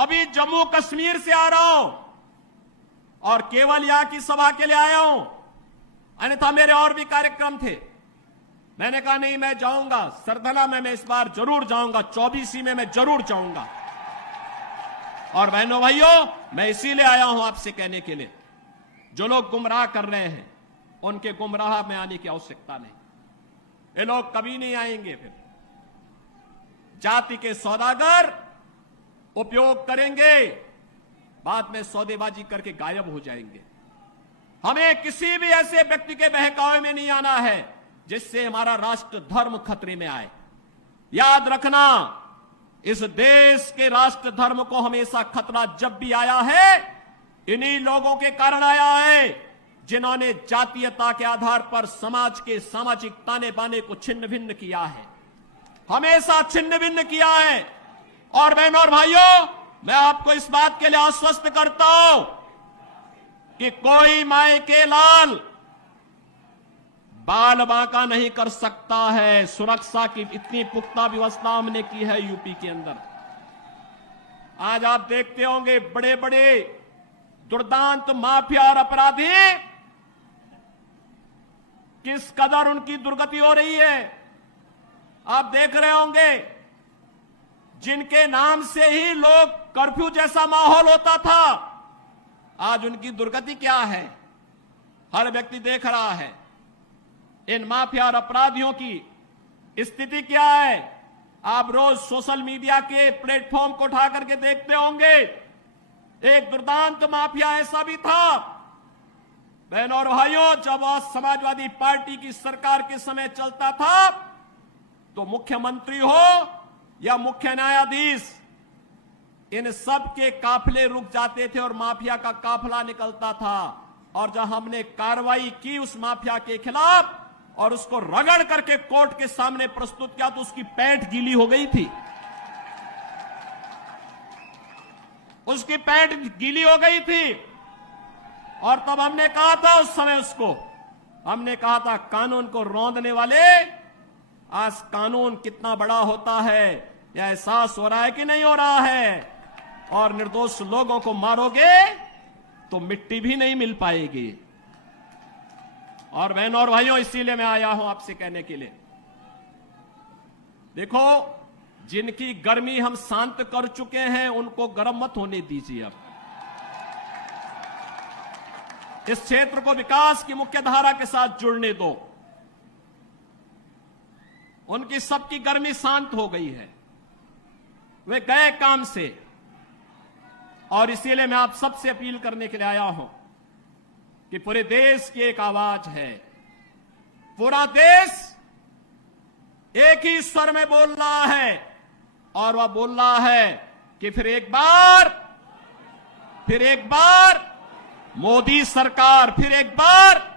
अभी जम्मू कश्मीर से आ रहा हूं और केवल यहां की सभा के लिए आया हूं, अन्यथा मेरे और भी कार्यक्रम थे। मैंने कहा नहीं, मैं जाऊंगा सरधना में, मैं इस बार जरूर जाऊंगा, 24 में मैं जरूर जाऊंगा। और बहनों भाइयों, मैं इसीलिए आया हूं आपसे कहने के लिए, जो लोग गुमराह कर रहे हैं उनके गुमराह में आने की आवश्यकता नहीं। ये लोग कभी नहीं आएंगे। फिर जाति के सौदागर उपयोग करेंगे, बाद में सौदेबाजी करके गायब हो जाएंगे। हमें किसी भी ऐसे व्यक्ति के बहकावे में नहीं आना है जिससे हमारा राष्ट्र धर्म खतरे में आए। याद रखना, इस देश के राष्ट्र धर्म को हमेशा खतरा जब भी आया है, इन्हीं लोगों के कारण आया है जिन्होंने जातीयता के आधार पर समाज के सामाजिक ताने बाने को छिन्न भिन्न किया है, हमेशा छिन्न भिन्न किया है। और बहनों और भाइयों, मैं आपको इस बात के लिए आश्वस्त करता हूं कि कोई माय के लाल बाल बांका नहीं कर सकता है। सुरक्षा की इतनी पुख्ता व्यवस्था हमने की है यूपी के अंदर। आज आप देखते होंगे बड़े बड़े दुर्दांत माफिया और अपराधी किस कदर उनकी दुर्गति हो रही है। आप देख रहे होंगे, जिनके नाम से ही लोग कर्फ्यू जैसा माहौल होता था, आज उनकी दुर्गति क्या है, हर व्यक्ति देख रहा है। इन माफिया और अपराधियों की स्थिति क्या है, आप रोज सोशल मीडिया के प्लेटफॉर्म को उठा करके देखते होंगे। एक दुर्दांत माफिया ऐसा भी था, बहनों और भाइयों, जब समाजवादी पार्टी की सरकार के समय चलता था तो मुख्यमंत्री हो या मुख्य न्यायाधीश, इन सब के काफिले रुक जाते थे और माफिया का काफिला निकलता था। और जब हमने कार्रवाई की उस माफिया के खिलाफ और उसको रगड़ करके कोर्ट के सामने प्रस्तुत किया तो उसकी पैंट गीली हो गई थी, उसकी पैंट गीली हो गई थी। और तब हमने कहा था, उस समय उसको हमने कहा था, कानून को रौंदने वाले, आज कानून कितना बड़ा होता है यह एहसास हो रहा है कि नहीं हो रहा है। और निर्दोष लोगों को मारोगे तो मिट्टी भी नहीं मिल पाएगी। और बहनों और भाइयों, इसीलिए मैं आया हूं आपसे कहने के लिए, देखो, जिनकी गर्मी हम शांत कर चुके हैं उनको गर्म मत होने दीजिए। अब इस क्षेत्र को विकास की मुख्य धारा के साथ जुड़ने दो। उनकी सबकी गर्मी शांत हो गई है, वे गए काम से। और इसीलिए मैं आप सबसे अपील करने के लिए आया हूं कि पूरे देश की एक आवाज है, पूरा देश एक ही स्वर में बोल रहा है। और वह बोल रहा है कि फिर एक बार मोदी सरकार, फिर एक बार